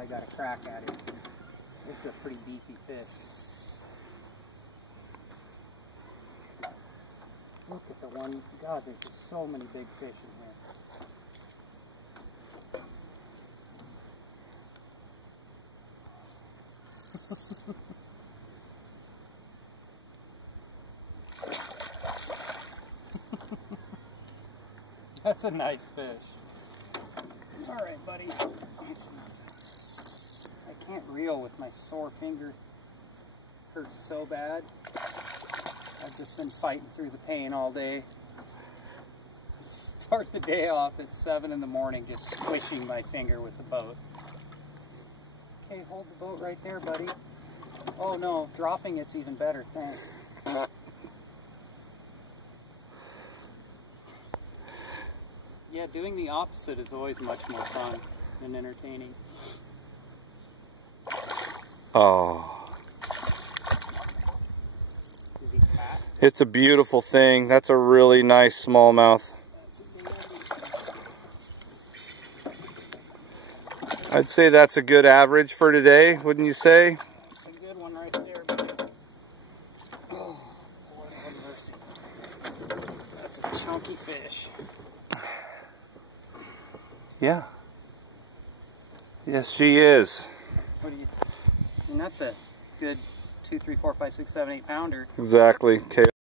I got a crack at it. This is a pretty beefy fish. Look at the one. God, there's just so many big fish in here. That's a nice fish. All right, buddy. That's enough. I can't reel with my sore finger. Hurts so bad. I've just been fighting through the pain all day. Start the day off at 7 in the morning just squishing my finger with the boat. Okay, hold the boat right there, buddy. Oh no, dropping it's even better, thanks. Yeah, doing the opposite is always much more fun and entertaining. Oh. Is he fat? It's a beautiful thing. That's a really nice smallmouth. I'd say that's a good average for today, wouldn't you say? It's a good one right there, buddy. Oh, Lord have mercy. That's a chunky fish. Yeah. Yes, she is. What do you? And that's a good 2, 3, 4, 5, 6, 7, 8 pounder. Exactly. Okay.